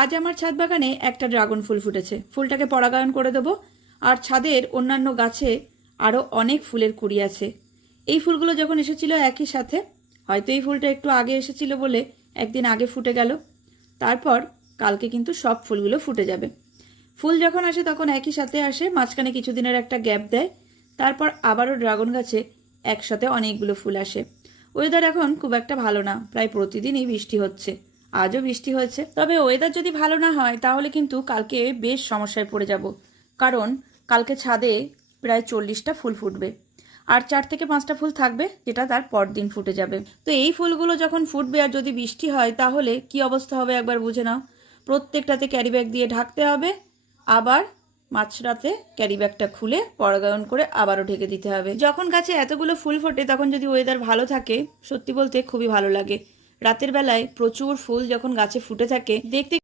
আজ আমার ছাদ বাগানে একটা ড্রাগন ফুল ফুটেছে। ফুলটাকে পরাগায়ন করে দেবো। আর ছাদের অন্যান্য গাছে আরও অনেক ফুলের কুড়ি আছে। এই ফুলগুলো যখন এসেছিল একই সাথে, হয়তো এই ফুলটা একটু আগে এসেছিল বলে একদিন আগে ফুটে গেল, তারপর কালকে কিন্তু সব ফুলগুলো ফুটে যাবে। ফুল যখন আসে তখন একই সাথে আসে, মাঝখানে কিছুদিনের একটা গ্যাপ দেয়, তারপর আবারও ড্রাগন গাছে একসাথে অনেকগুলো ফুল আসে। ওয়েদার এখন খুব একটা ভালো না, প্রায় প্রতিদিনই বৃষ্টি হচ্ছে। আজও বৃষ্টি হয়েছে। তবে ওয়েদার যদি ভালো না হয় তাহলে কিন্তু কালকে বেশ সমস্যায় পড়ে যাব, কারণ কালকে ছাদে প্রায় 40টা ফুল ফুটবে, আর 4 থেকে 5টা ফুল থাকবে যেটা তার পরদিন ফুটে যাবে। তো এই ফুলগুলো যখন ফুটবে আর যদি বৃষ্টি হয় তাহলে কি অবস্থা হবে একবার বুঝে নাও। প্রত্যেকটাতে ক্যারি ব্যাগ দিয়ে ঢাকতে হবে, আবার মাঝরাতে ক্যারি ব্যাগটা খুলে পরাগায়ন করে আবারও ঢেকে দিতে হবে। যখন গাছে এতগুলো ফুল ফোটে তখন যদি ওয়েদার ভালো থাকে, সত্যি বলতে খুবই ভালো লাগে। রাতের বেলায় প্রচুর ফুল যখন গাছে ফুটে থাকে দেখতে